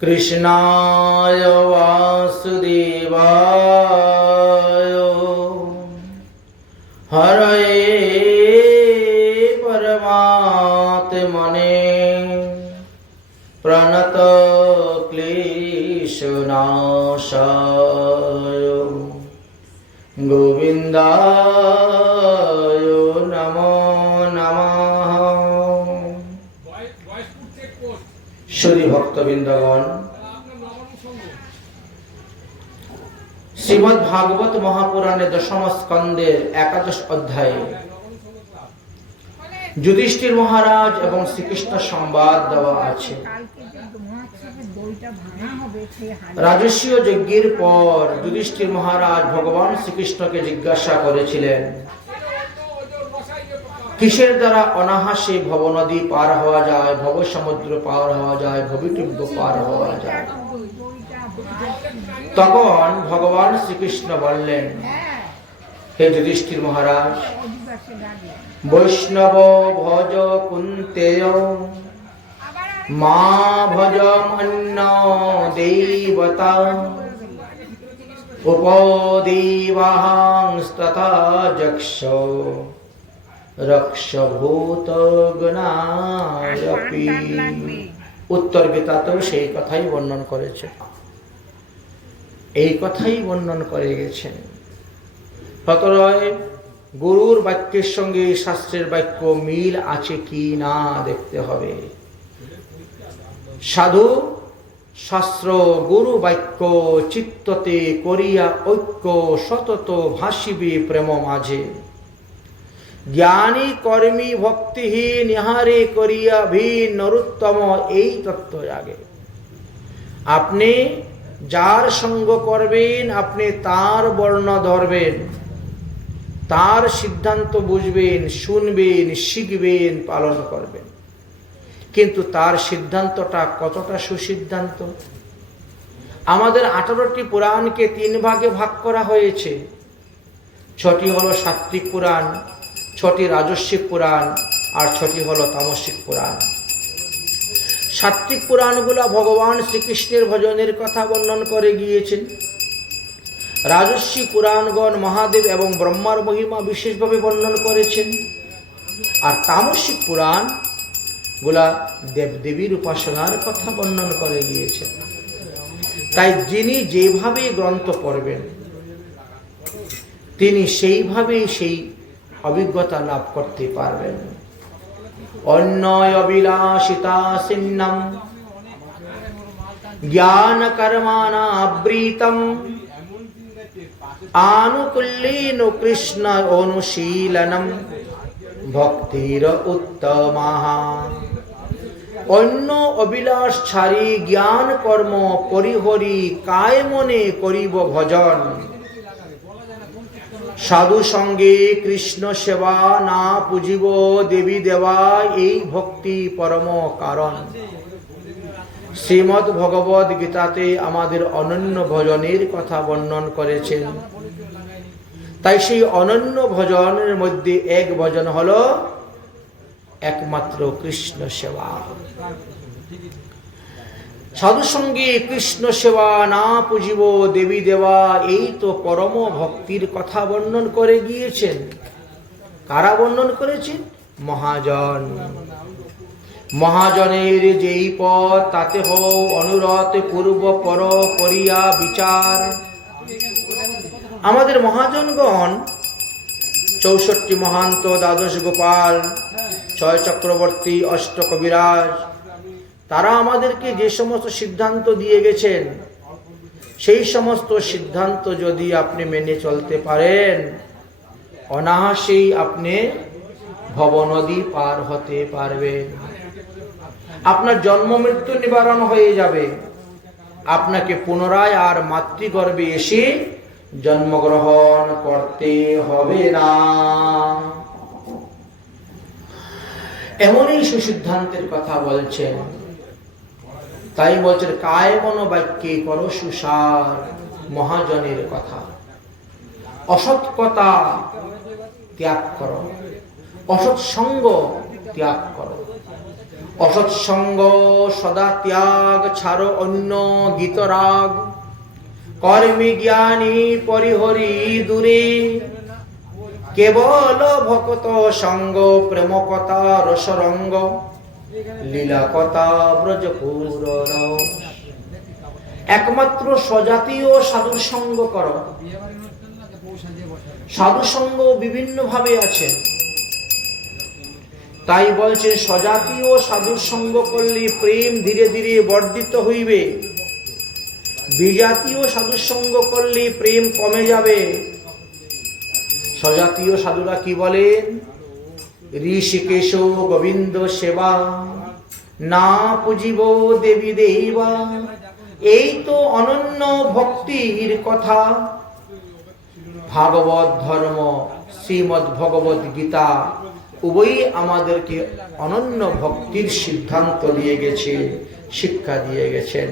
कृष्णाय वासुदेवाय हरये परमात्मने प्रणतक्लेशनाशाय गोविन्दाय नमो नमः। श्री भक्तबृंदगण, श्रीमद् भागवत महापुराणे दशम स्कंदेर एकादश अध्याये যুধিষ্ঠির মহারাজ এবং শ্রীকৃষ্ণ সংবাদ দেওয়া আছে। রাজস্বীয় যজ্ঞের পর যুধিষ্ঠির মহারাজ ভগবান শ্রীকৃষ্ণকে জিজ্ঞাসা করেছিলেন, কিসের দ্বারা অনাহাসে ভব নদী পার হওয়া যায়, ভব সমুদ্র পার হওয়া যায়, ভবিতব্য পার হওয়া যায়। তখন ভগবান শ্রীকৃষ্ণ বললেন, হে যুধিষ্ঠির মহারাজ, বৈষ্ণব ভজ কুন্তেয় মা ভজম অন্য দেবতা উপদেবাংস্তথা যক্ষ রক্ষভূত গণায়পি। উত্তর গীতাতেও সেই কথাই বর্ণন করেছে, এই কথাই বর্ণন করে গেছেন। ততরয় গুরুর বাক্যের সঙ্গে শাস্ত্রের বাক্য মিল আছে কি না দেখতে হবে। সাধু শাস্ত্র গুরু বাক্য চিত্ততে করিয়া ঐক্য সতত ভাসিবে প্রেম মাঝে। জ্ঞানী কর্মী ভক্তিহীন ইহারে করিয়া ভিন নরোত্তম, এই তত্ত্ব জাগে। আপনি যার সঙ্গ করবেন, আপনি তার বর্ণ ধরবেন, তার সিদ্ধান্ত বুঝবেন, শুনবেন, শিখবেন, পালন করবেন। কিন্তু তার সিদ্ধান্তটা কতটা সুসিদ্ধান্ত? আমাদের 18টি পুরাণকে 3 ভাগে ভাগ করা হয়েছে। 6টি হলো সাত্ত্বিক পুরাণ, 6টি রাজস্বিক পুরাণ, আর 6টি হলো তামসিক পুরাণ। সাত্ত্বিক পুরাণগুলো ভগবান শ্রীকৃষ্ণের ভজনের কথা বর্ণন করে গিয়েছেন। রাজস্বী পুরাণগণ মহাদেব এবং ব্রহ্মার মহিমা বিশেষভাবে বর্ণন করেছেন। আর তামসিক পুরাণ গুলা দেবদেবীর উপাসনার কথা বর্ণন করে গিয়েছেন। তাই যিনি যেভাবে গ্রন্থ পড়বেন, তিনি সেইভাবেই সেই অভিজ্ঞতা লাভ করতে পারবেন। অন্যয় অবিলাসিতা সিন্নম জ্ঞান কর্মাণা আবৃতম আনুকূল্যেন কৃষ্ণ অনুশীলনম ভক্তির উত্তমাঃ। অন্য অবিলাস ছাড়ি জ্ঞান কর্ম পরিহরি কায় মনে করিব ভজন। সাধু সঙ্গে কৃষ্ণ সেবা না পুজিব দেবী দেবা, এই ভক্তি পরম কারণ। শ্রীমদ্ ভগবদ গীতাতে আমাদের অনন্য ভজনের কথা বর্ণন করেছেন। তাই সেই অনন্য ভজনের মধ্যে এক ভজন হলো একমাত্র কৃষ্ণ সেবা। সাধু সঙ্গে কৃষ্ণ সেবা না পুজিব দেবী দেবা, এই তো পরম ভক্তির কথা বর্ণন করে গিয়েছেন। কারা বর্ণন করেছেন? মহাজন। মহাজনের যেই পথ, তাতে হও অনুরত পূর্ব পর করিয়া বিচার। আমাদের মহাজনগণ 64 মহান্ত, দ্বাদশ গোপাল, 6 চক্রবর্তী, 8 কবিরাজ, তারা আমাদেরকে যে সমস্ত সিদ্ধান্ত দিয়ে গেছেন, সেই সমস্ত সিদ্ধান্ত যদি আপনি মেনে চলতে পারেন, অনায়াসেই আপনি ভবনদী পার হতে পারবেন। আপনার জন্ম মৃত্যু নিবারণ হয়ে যাবে। আপনাকে পুনরায় আর মাতৃগর্ভে এসে জন্মগ্রহণ করতে হবে না। এমনই সুসিদ্ধান্তের কথা বলছেন। তাই বলছেন, কায় মন বাক্যে করো সুসার, মহাজনের কথা। অসৎ কথা ত্যাগ করো, অসৎ সঙ্গ ত্যাগ করো, অসৎসঙ্গ সদা ত্যাগ, ছাড়ো অন্য গীতরাগ, কর্মী জ্ঞানী পরিহরি দূরে, কেবল ভকত সঙ্গ, প্রেম কথা রসরঙ্গ, লীলা কথা ব্রজপুর। একমাত্র স্বজাতীয় সাধুর সঙ্গ করো। সাধু সঙ্গ বিভিন্ন ভাবে আছে, তাই বলছে স্বজাতীয় সাধুর সঙ্গ করলে প্রেম ধীরে ধীরে বর্ধিত হইবে, বিজাতীয় সাধুর সঙ্গ করলে প্রেম কমে যাবে। স্বজাতীয় সাধুরা কি বলেন? ঋষিকেশ গোবিন্দ সেবা, না পুজিব দেবী দেবা। এই তো অনন্য ভক্তির কথা। ভাগবত ধর্ম, শ্রীমদ্ ভগবত গীতা উভয়ই আমাদেরকে অনন্য ভক্তির সিদ্ধান্ত দিয়ে গেছে, শিক্ষা দিয়ে গেছেন।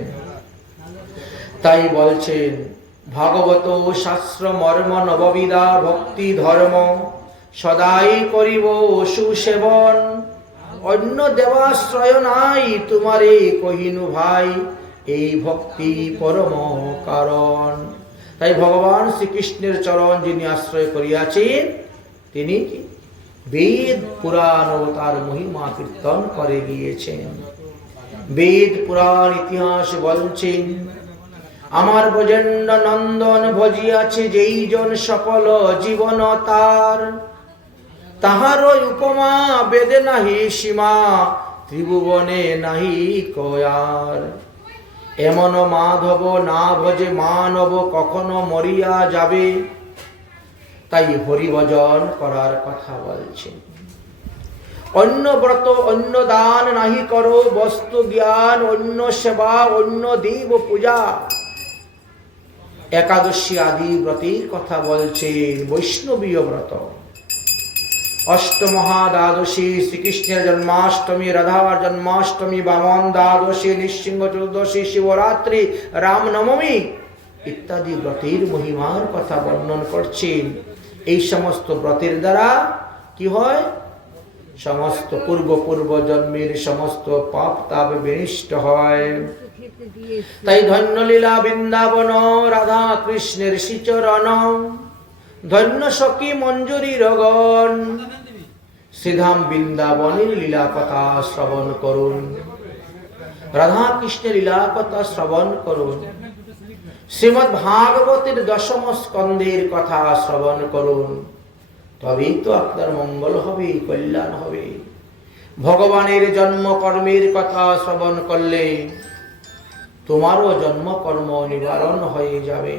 তাই বলছেন ভাগবত শাস্ত্র মর্ম নববিধা ভক্তি ধর্ম, সদাই করিব সুসেবন, অন্য দেবাশ্রয় নাই তোমারে কহিনু ভাই, এই ভক্তি পরম কারণ। তাই ভগবান শ্রীকৃষ্ণের চরণ যিনি আশ্রয় করিয়াছেন, তিনি বেদ পুরাণ ও তার মহিমা কীর্তন করে গিয়েছেন। বেদ পুরাণ ইতিহাস বলছেন, আমার ব্রজেন্দ্র নন্দন ভজিয়াছে যেই জন সফল জীবন তার, তাহার উপমা বেদে নাহি সীমা, ত্রিভুবনে নাহি কয়ার। এমন মাধব না ভজে মানব, কখনো মরিয়া যাবে। তাই হরিভজন করার কথা বলছেন। অন্য ব্রত অন্য দান নাহি করো, বস্তু জ্ঞান অন্য সেবা, অন্য দেব পূজা। একাদশী আদি ব্রতের কথা বলছেন, বৈষ্ণবীয় ব্রত। অষ্টমহা দ্বাদশী শ্রীকৃষ্ণের জন্মাষ্টমী, রাধার জন্মাষ্টমী, বামন দ্বাদশী, নৃসিংহ চতুর্দশী, শিবরাত্রি, রামনবমী ইত্যাদি ব্রতের মহিমার কথা বর্ণন করছেন। এই সমস্ত ব্রতের দ্বারা কি হয়? সমস্ত পূর্ব জন্মের সমস্ত পাপ তাপ বিনষ্ট হয়। তাই ধন্য লীলা বৃন্দাবন, রাধা কৃষ্ণের শ্রীচরণ, ধন্য সখী মঞ্জুরি রগণ, শ্রীধাম বৃন্দাবনের লীলা কথা শ্রবণ করুন। রাধা কৃষ্ণের লীলা কথা শ্রবণ করুন। শ্রীমদ্ ভাগবতের দশম স্কন্ধের কথা শ্রবণ করুন। তবেই তো আপনার মঙ্গল হবে, কল্যাণ হবে। ভগবানের জন্ম কর্মের কথা শ্রবণ করলে তোমারও জন্মকর্ম নিবারণ হয়ে যাবে।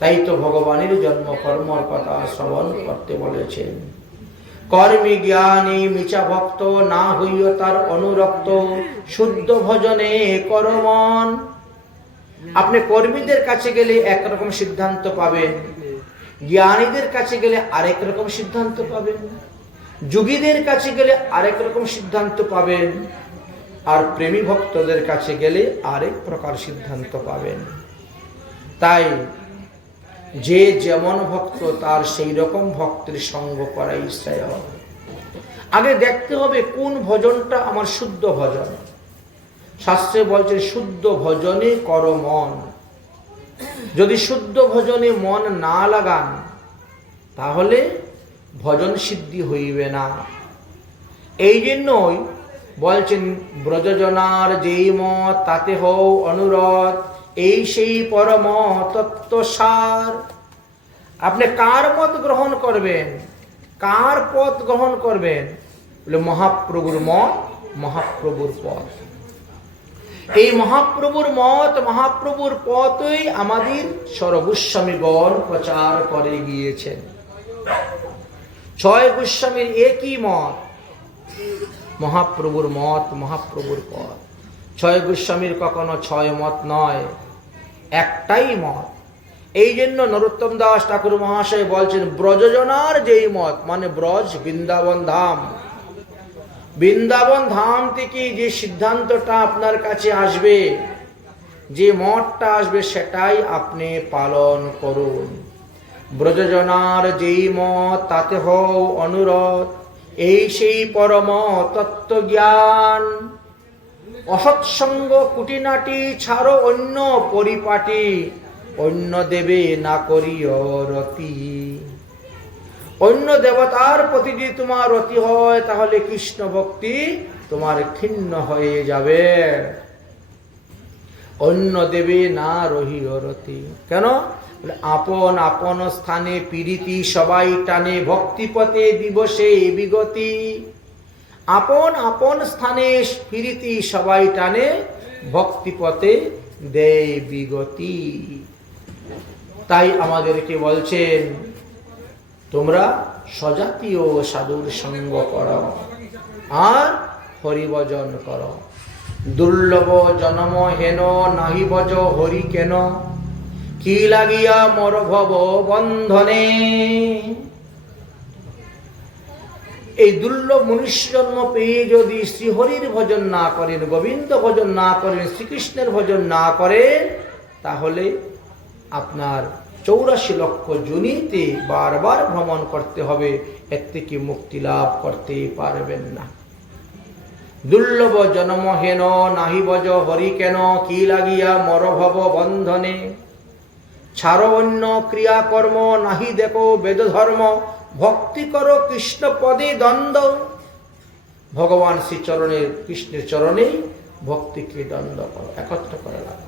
তাই তো ভগবানের জন্ম কর্মর কথা শ্রবণ করতে বলেছেন। কর্মী জ্ঞানী মিছা ভক্ত, না হইও তার অনুরক্ত, শুদ্ধ ভজনে করমন। আপনি কর্মীদের কাছে গেলে একরকম সিদ্ধান্ত পাবেন, জ্ঞানীদের কাছে গেলে আরেক রকম সিদ্ধান্ত পাবেন, যোগীদের কাছে গেলে আরেক রকম সিদ্ধান্ত পাবেন, আর প্রেমী ভক্তদের কাছে গেলে আরেক প্রকার সিদ্ধান্ত পাবেন। তাই যে যেমন ভক্ত তার সেই রকম ভক্তের সঙ্গ করাই শ্রেয়। আগে দেখতে হবে কোন ভজনটা আমার শুদ্ধ ভজন। শাস্ত্রে বলছে শুদ্ধ ভজনে কর মন। যদি শুদ্ধ ভজনে মন না লাগান তাহলে ভজন সিদ্ধি হইবে না। এই জন্যই বলছেন ব্রজজনার যেই মত তাতে হও অনুরোধ, এই সেই পরম তত্ত্ব সার। আপনি কার মত গ্রহণ করবেন, কার পথ গ্রহণ করবেন? বলে মহাপ্রভুর মত, মহাপ্রভুর পথ। এই মহাপ্রভুর মত, মহাপ্রভুর পথই আমাদের সর্বগোস্বামীগণ প্রচার করে গিয়েছেন। 6 গোস্বামীর একই মত, মহাপ্রভুর মত, মহাপ্রভুর পথ। 6 গোস্বামীর কখনো 6 মত নয়, একটাই মত। এই জন্য নরোত্তম দাস ঠাকুর মহাশয় বলছেন ব্রজজনার যেই মত, মানে ব্রজ বৃন্দাবন ধাম। বৃন্দাবন ধাম থেকে যে সিদ্ধান্তটা আপনার কাছে আসবে, যে মতটা আসবে, সেটাই আপনি পালন করুন। ব্রজজনার যেই মত তাতে হও অনুরোধ, এই সেই পরম তত্ত্বজ্ঞান। অসৎসঙ্গ কুটিনাটি ছাড়ো অন্য পরিপাটি, অন্য দেবে না করিও রতি। অন্য দেবতার প্রতি যদি তোমার রতি হয় তাহলে কৃষ্ণ ভক্তি তোমার ক্ষীণ হয়ে যাবে। অন্য দেবে না রহিও রতি। কেন? আপন আপন স্থানে পীড়িতি সবাই টানে, ভক্তিপথে দিবসে বিগতি। আপন আপন স্থানে পীড়িতি সবাই টানে, ভক্তিপথে দেয় বিগতি। তাই আমাদেরকে বলছেন তোমরা স্বজাতীয় সাধুর সঙ্গ করো আর হরিভজন করো। দুর্লভ জনম হেন নাহি বজ হরি কেন, কি লাগিয়া মর ভব বন্ধনে। এই দুর্লভ মনুষ্য জন্ম পেয়ে যদি শ্রীহরির ভজন না করেন, গোবিন্দ ভজন না করেন, শ্রীকৃষ্ণের ভজন না করেন, তাহলে আপনার 84 লক্ষ যোনিতে বারবার ভ্রমণ করতে হবে, এর থেকে মুক্তি লাভ করতে পারবেন না। দুর্লভ জন্ম হেন নাহি বজ হরি কেন, কি লাগিয়া মর ভব বন্ধনে। ছাড়ো অন্য ক্রিয়াকর্ম নাহি দেখো বেদ ধর্ম, ভক্তি করো কৃষ্ণ পদে দ্বন্দ্ব। ভগবান শ্রীচরণের কৃষ্ণের চরণে ভক্তিকে দ্বন্দ্ব করো, একত্র করে লাগো।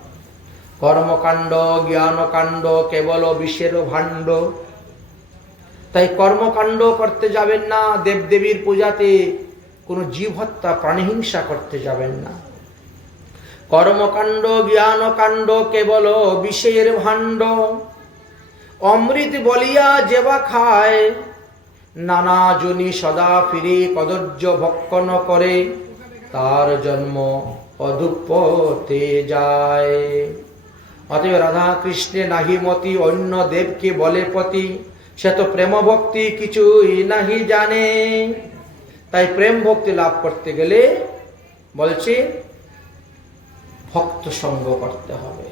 কর্মকাণ্ড জ্ঞানকাণ্ড কেবল বিষের ভাণ্ড। তাই কর্মকাণ্ড করতে যাবেন না, দেবদেবীর পূজাতে কোনো জীব হত্যা প্রাণীহিংসা করতে যাবেন না। কর্মকাণ্ড জ্ঞানকাণ্ড কেবল বিষের ভাণ্ড। অমৃত বলিয়া যেবা খায়, নানা জনি সদা ফিরে কদর্য ভক্ষণ করে, তার জন্ম অধুপতে যায়। অতএব রাধা কৃষ্ণে নাহি মতি, অন্য দেবকে বলে পতি, সে তো প্রেম ভক্তি কিছুই নাহি জানে। তাই প্রেম ভক্তি লাভ করতে গেলে বলছে ভক্ত সঙ্গ করতে হবে।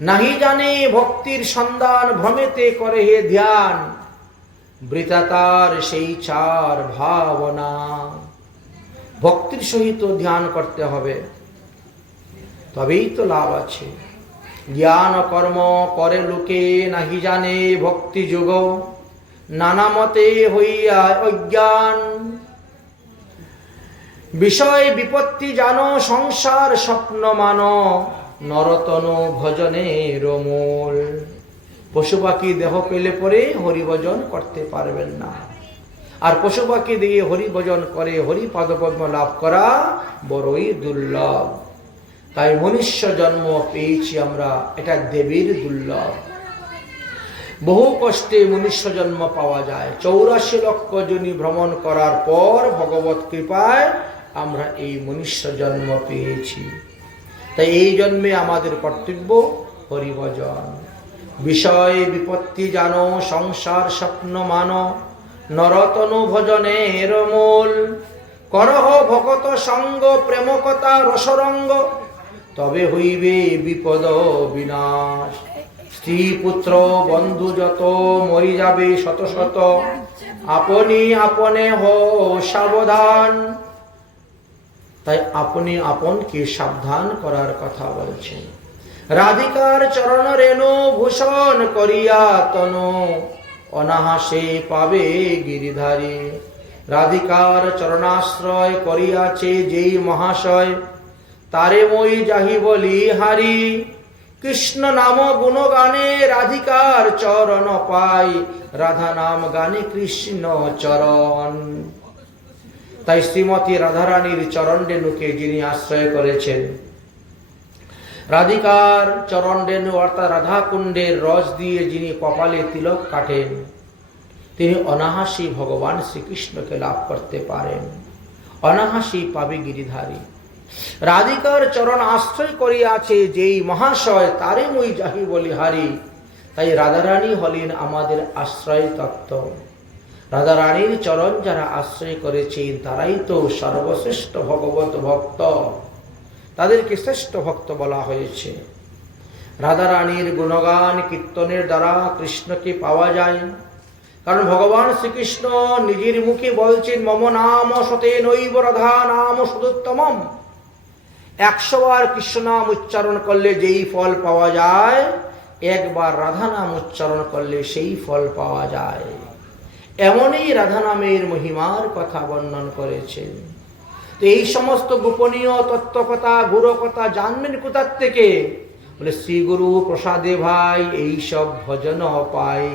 নাহি জানে ভক্তির সন্ধান, ভ্রমেতে করে হে ধ্যান, বৃথা তার সেই চার ভাবনা। ভক্তির সহিত ধ্যান করতে হবে, তবেই তো লাভ আছে। জ্ঞান কর্ম করে লোকে নাহি জানে ভক্তি যোগ, নানা মতে হইয়া অজ্ঞান। বিষয় বিপত্তি জানো সংসার স্বপ্ন মানো, নরতন ভজনের মূল। পশু পাখি দেহ পেলে পরে হরিভজন করতে পারবেন না, আর পশু পাখি দিয়ে হরিভজন করে হরি পদপদ্ম লাভ করা বড়ই দুর্লভ। তাই মনুষ্য জন্ম পেয়েছি আমরা, এটা দেবীর দুর্লভ। বহু কষ্টে মনুষ্য জন্ম পাওয়া যায়। 84 লক্ষ যোনি ভ্রমণ করার পর ভগবত কৃপায় আমরা এই মনুষ্য জন্ম পেয়েছি। তাই এই জন্মে আমাদের কর্তব্য হরিভজন। বিষয় বিপত্তি জানো সংসার স্বপ্ন মানো, নরতন ভজনের মূল। করহ ভকত সঙ্গ প্রেমকতা রসরঙ্গ, তবে হইবে বিপদ বিনাশ। স্ত্রী পুত্র বন্ধু যত মরি যাবে শত শত, আপনি আপনে হো সাবধান। তাই আপনি আপনকে সাবধান করার কথা বলছেন। রাধিকার চরণ রেণু ভূষণ করিয়া তনু, অনাহাসে পাবে গিরিধারী। রাধিকার চরণাশ্রয় করিয়াছে যেই মহাশয়, তারে মই যাহি বলি হারি। কৃষ্ণ নাম গুণগানে রাধিকার চরণ পাই, রাধা নাম গানে কৃষ্ণ চরণ। তাই শ্রীমতী রাধারানীর চরণ রেণুকে যিনি আশ্রয় করেছেন, রাধিকার চরণ রেণু অর্থাৎ রাধা কুণ্ডের রস দিয়ে যিনি কপালে তিলক কাটেন, তিনি অনাহাসী ভগবান শ্রীকৃষ্ণকে লাভ করতে পারেন। অনাহাসী পাবে গিরিধারী। রাধিকার চরণ আশ্রয় করিয়াছে যেই মহাশয়, তারে মই যাহি বলি হারি। তাই রাধারানী হলেন আমাদের আশ্রয় তত্ত্ব। রাধারানীর চরণ যারা আশ্রয় করেছেন তারাই তো সর্বশ্রেষ্ঠ ভগবত ভক্ত, তাদেরকে শ্রেষ্ঠ ভক্ত বলা হয়েছে। রাধারানীর গুণগান কীর্তনের দ্বারা কৃষ্ণকে পাওয়া যায়। কারণ ভগবান শ্রীকৃষ্ণ নিজের মুখে বলছেন, মম নাম সতে নৈব রাধা নাম সদুত্তমম। 100 বার কৃষ্ণ নাম উচ্চারণ করলে যেই ফল পাওয়া যায়, একবার রাধা নাম উচ্চারণ করলে সেই ফল পাওয়া যায়। এমনই রাধা নামের মহিমার কথা বর্ণন করেছেন। তো এই সমস্ত গোপনীয় তত্ত্বকথা গুরকথা জানবেন কোথার থেকে? বলে শ্রী গুরু প্রসাদে ভাই এই সব ভজন পাই।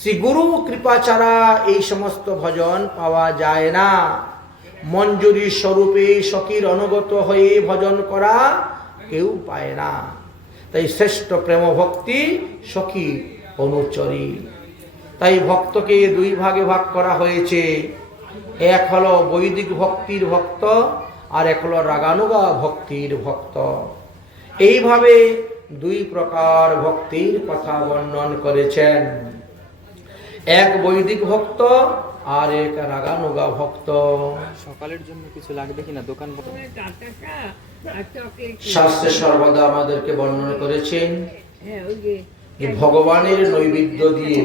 শ্রী গুরু কৃপা ছাড়া এই সমস্ত ভজন পাওয়া যায় না। মঞ্জুরি স্বরূপে সখীর অনুগত হয়ে ভজন করা কেউ পায় না। তাই শ্রেষ্ঠ প্রেম ভক্তি সখী অনুচরী। তাই ভক্তকে 2 ভাগে ভাগ করা হয়েছে। এক হলো বৈদিক ভক্তির ভক্ত, আর এক হলো রাগানুগা ভক্তির ভক্ত। এইভাবে 2 প্রকার ভক্তির কথা বর্ণন করেছেন। এক বৈদিক ভক্ত আর এক রাগানুগা ভক্ত। সকালের জন্য কিছু লাগবে কিনা দোকান? শাস্ত্রে সর্বদা আমাদেরকে বর্ণনা করেছেন যে ভগবানের নৈবেদ্য দিয়ে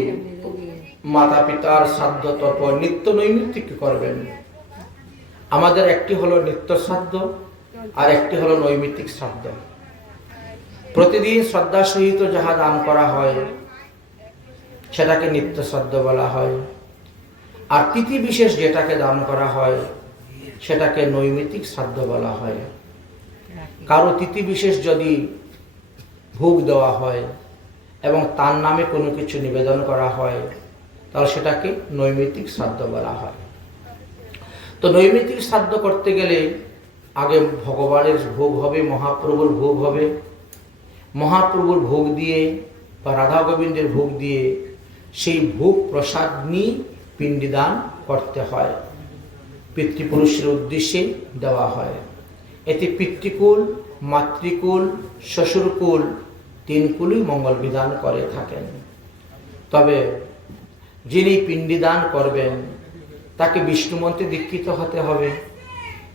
মাতা পিতার শ্রাদ্ধ তর্প নিত্য নৈমিত্তিক করবেন। আমাদের একটি হলো নিত্য শ্রাদ্ধ, আর একটি হলো নৈমিত্তিক শ্রাদ্ধ। প্রতিদিন শ্রদ্ধা সহিত যাহা দান করা হয় সেটাকে নিত্য শ্রাদ্ধ বলা হয়। আর তিথি বিশেষ যেটাকে দান করা হয় সেটাকে নৈমিত্তিক শ্রাদ্ধ বলা হয়। কারো তিথি বিশেষ যদি ভোগ দেওয়া হয় এবং তার নামে কোনো কিছু নিবেদন করা হয়, তাহলে সেটাকে নৈমিত্তিক শ্রাদ্ধ বলা হয়। তো নৈমিত্তিক শ্রাদ্ধ করতে গেলে আগে ভগবানের ভোগ হবে, মহাপ্রভুর ভোগ হবে। মহাপ্রভুর ভোগ দিয়ে বা রাধা গোবিন্দের ভোগ দিয়ে সেই ভোগ প্রসাদ নিয়ে পিণ্ডদান করতে হয়। পিতৃপুরুষের উদ্দেশ্যে দেওয়া হয়। এতে পিতৃকুল, মাতৃকুল, শ্বশুরকুল 3 কুলই মঙ্গল বিধান করে থাকেন। তবে যিনি পিণ্ডদান করবেন তাকে বিষ্ণু মন্ত্রে দীক্ষিত হতে হবে,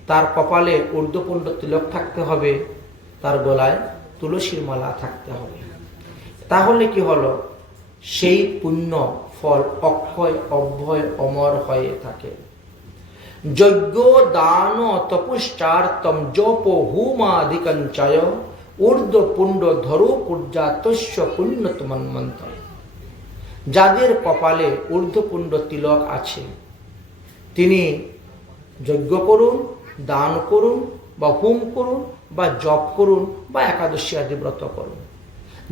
তার কপালে ঊর্ধ্বপুণ্ড তিলক থাকতে হবে, তার গলায় তুলসীর মালা থাকতে হবে। তাহলে কি হলো? সেই পুণ্য ফল অক্ষয় অভয় অমর হয়ে থাকে। যজ্ঞ দান তপুশ্চার্তম জপ হুমাধিকঞ্চয় ঊর্ধ্বপুণ্ড ধরো পূর্যাতস্য পুণ্যতমন্মন্ত। যাদের কপালে ঊর্ধ্বপুণ্ড তিলক আছে তিনি যজ্ঞ করুন, দান করুন, বা হোম করুন, বা জপ করুন, বা একাদশী আদি ব্রত করুন,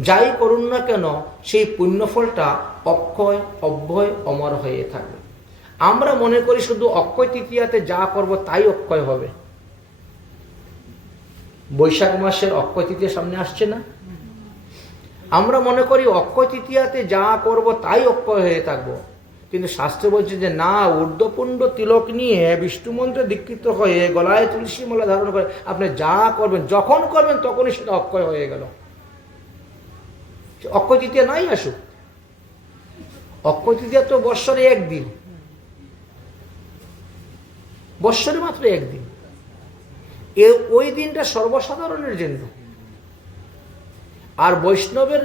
যাই করুন না কেন সেই পুণ্যফলটা অক্ষয় অভয় অমর হয়ে থাকবে। আমরা মনে করি শুধু অক্ষয় তৃতীয়াতে যা করব তাই অক্ষয় হবে। বৈশাখ মাসের অক্ষয় তৃতীয়া সামনে আসছে না? আমরা মনে করি অক্ষয় তৃতীয়াতে যা করব তাই অক্ষয় হয়ে থাকবো, কিন্তু শাস্ত্র বলছে যে না, ঊর্ধ্বপুণ্ড তিলক নিয়ে বিষ্ণু মন্ত্রে দীক্ষিত হয়ে গলায় তুলসী মালা ধারণ করে আপনি যা করবেন, যখন করবেন তখনই সেটা অক্ষয় হয়ে গেল। অক্ষয় তৃতীয়া নাই আসুক, অক্ষয় তৃতীয়া তো বৎসরে একদিন, বৎসরে মাত্র একদিন। ওই দিনটা সর্বসাধারণের জন্য। আর বৈষ্ণবের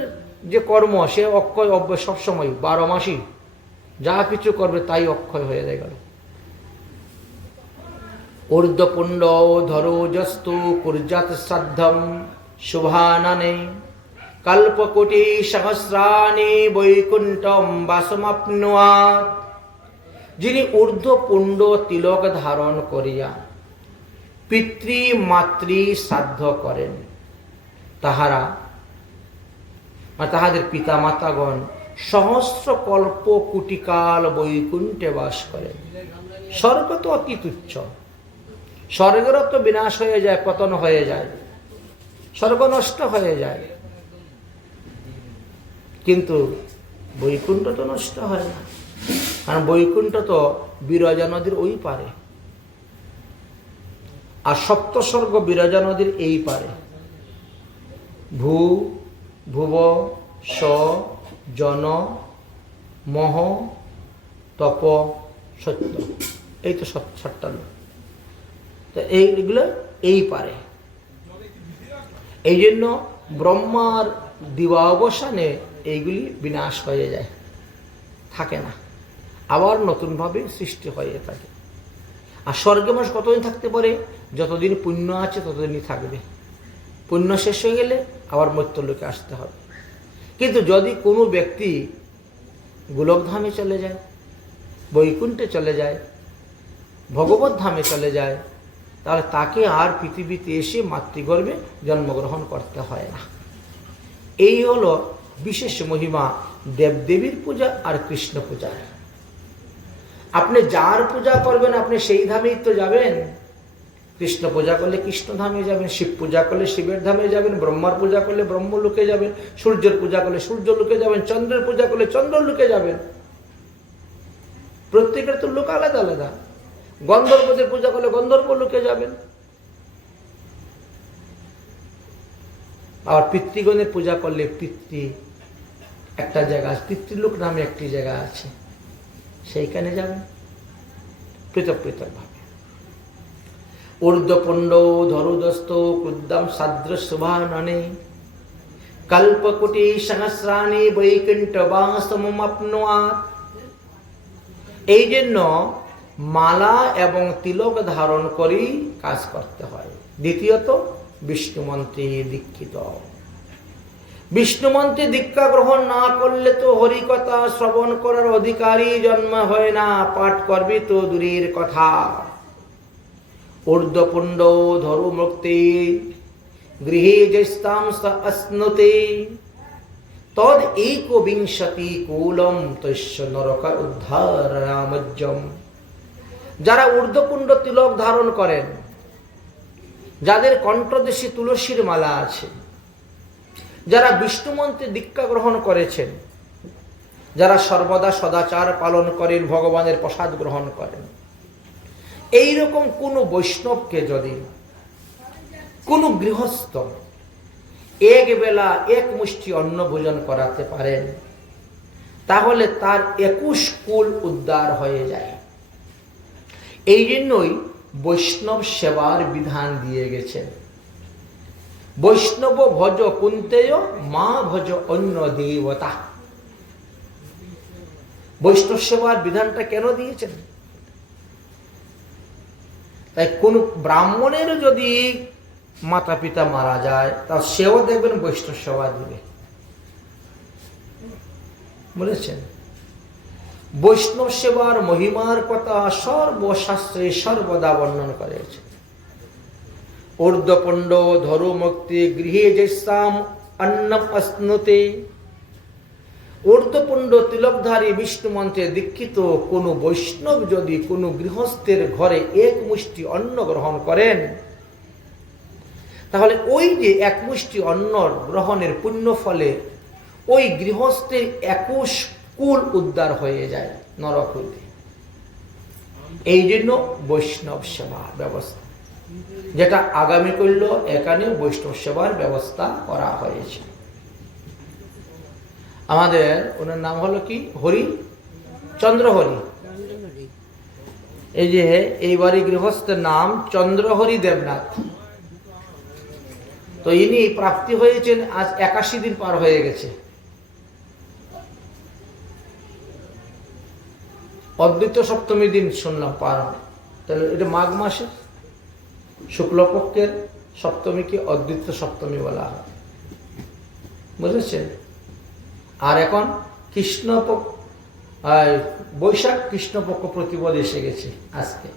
যে কর্ম সে অক্ষয় অব্যয় সবসময় 12 মাসই যা কিছু করবে তাই অক্ষয় হয়ে গেল। ঊর্ধ্বপুণ্ড ধরোজস্তু কুর্যাৎ শ্রাদ্ধম শুভানানে কল্পকোটি সহস্রাণি বৈকুণ্ঠম বাসমপ্নুয়াৎ। যিনি ঊর্ধ্বপুণ্ড তিলক ধারণ করিয়া পিতৃ মাতৃ শ্রাদ্ধ করেন তাহারা তাহাদের পিতা মাতাগণ সহস্র কল্প কোটিকাল বৈকুণ্ঠে বাস করেন। স্বর্গ তো অতি তুচ্ছ, স্বর্গেরও তো বিনাশ হয়ে যায়, পতন হয়ে যায়, স্বর্গ নষ্ট হয়ে যায়, কিন্তু বৈকুণ্ঠ তো নষ্ট হয় না। কারণ বৈকুণ্ঠ তো বিরজা নদীর ওই পারে, আর সপ্তস্বর্গ বিরজা নদীর এই পারে। ভূ ভুব স জন মহ তপ সত্য, এই তো 57। তো এইগুলো এই পারে। এই জন্য ব্রহ্মার দিবাবসানে এইগুলি বিনাশ হয়ে যায়, থাকে না। আবার নতুনভাবে সৃষ্টি হয়ে থাকে। আর স্বর্গে মানুষ কতদিন থাকতে পারে? যতদিন পুণ্য আছে ততদিনই থাকবে। পুণ্য শেষ হয়ে গেলে আবার মর্ত্যলোকে আসতে হবে। কিন্তু যদি কোনো ব্যক্তি গোলকধামে চলে যায়, বৈকুণ্ঠে চলে যায়, ভগবত ধামে চলে যায়, তাহলে তাকে আর পৃথিবীতে এসে মাতৃগর্ভে জন্মগ্রহণ করতে হয় না। এই হলো বিশেষ মহিমা দেবদেবীর পূজা আর কৃষ্ণ পূজা। আপনি যার পূজা করবেন আপনি সেই ধামেই তো যাবেন। কৃষ্ণ পূজা করলে কৃষ্ণ ধামে যাবেন, শিব পূজা করলে শিবের ধামে যাবেন, ব্রহ্মার পূজা করলে ব্রহ্মলোকে যাবেন, সূর্যের পূজা করলে সূর্যলোকে যাবেন, চন্দ্রের পূজা করলে চন্দ্রলোকে যাবেন। প্রত্যেকের তো লোক আলাদা আলাদা। গন্ধর্বদের পূজা করলে গন্ধর্ব লোকে যাবেন। আর পিতৃগণের পূজা করলে পিতৃ একটা জায়গা আছে, পিতৃলোক নামে একটি জায়গা আছে, সেইখানে যাবেন পৃথক পৃথক ভাবে। ঊর্ধ্বপুণ্ড ধরুদস্ত ক্রুদ্ধাম সাদৃশ্যভাননে কল্পকোটি সহস্রাণি বৈকুণ্ঠবাসমমাপ্নুয়াৎ। এই জন্য মালা এবং তিলক ধারণ করেই কাজ করতে হয়। দ্বিতীয়ত বিষ্ণু মন্ত্রে দীক্ষিত। বিষ্ণু মন্ত্রে দীক্ষা গ্রহণ না করলে তো হরিকথা শ্রবণ করার অধিকারী জন্ম হয় না, পাঠ করবি তো দূরের কথা। ঊর্ধ্বপুণ্ড ধরু মুক্তি গৃহে জস্তাম অশ্নুতে তদ একবিংশতি কুলম তস্য নরক উদ্ধার রামজ্জম। যারা ঊর্ধ্বপুণ্ড তিলক ধারণ করেন, যাদের কণ্ঠদেশে তুলসীর মালা আছে, যারা বিষ্ণু মন্ত্রে দীক্ষা গ্রহণ করেছেন, যারা সর্বদা সদাচার পালন করেন, ভগবানের প্রসাদ গ্রহণ করেন, এইরকম কোনো বৈষ্ণবকে যদি কোনো গৃহস্থ এক বেলা এক মুষ্টি অন্ন ভোজন করাতে পারেন, তাহলে তার 21 কুল উদ্ধার হয়ে যায়। এই জন্যই বৈষ্ণব সেবার বিধান দিয়ে গেছেন। বৈষ্ণব ভজ কুন্তেয় মা ভজ অন্য দেবতা। বৈষ্ণব সেবার বিধানটা কেন দিয়েছেন? তাই কোন ব্রাহ্মণের যদি মাতা পিতা মারা যায়, তা সেও দেখবেন বৈষ্ণব সেবা দিবে, বলেছেন। বৈষ্ণব সেবার মহিমার কথা সর্বশাস্ত্রে সর্বদা বর্ণন করেছে। ঊর্ধ্বপুণ্ড ধরু মুক্তি গৃহে জৈসাম অন্নম অশ্নুতে। ঊর্ধ্বপুণ্ড তিলকধারী বিষ্ণু মন্ত্রে দীক্ষিত কোনো বৈষ্ণব যদি কোনো গৃহস্থের ঘরে এক মুষ্টি অন্ন গ্রহণ করেন, তাহলে ওই যে এক মুষ্টি অন্ন গ্রহণের পুণ্য ফলে ওই গৃহস্থের 21 কুল উদ্ধার হয়ে যায় নরক হইতে। এই জন্য বৈষ্ণব সেবা ব্যবস্থা যেটা আগামী করল, এখানে বৈষ্ণব সেবার ব্যবস্থা করা হয়েছে। আমাদের ওনার নাম হলো কি? হরি চন্দ্রহরি। এই যে এইবারই গৃহস্থের নাম চন্দ্রহরি দেবনাথ। তো ইনি প্রাপ্তি হয়েছেন আজ 81 দিন পার হয়ে গেছে। অদ্বৈত সপ্তমী দিন শুনলাম পার। তাহলে এটা মাঘ মাসের শুক্লপক্ষের সপ্তমীকে অদ্বৈত সপ্তমী বলা হয়, বুঝেছেন? আর এখন কৃষ্ণপক্ষ, বৈশাখ কৃষ্ণপক্ষ প্রতিপদ এসে গেছে আজকে।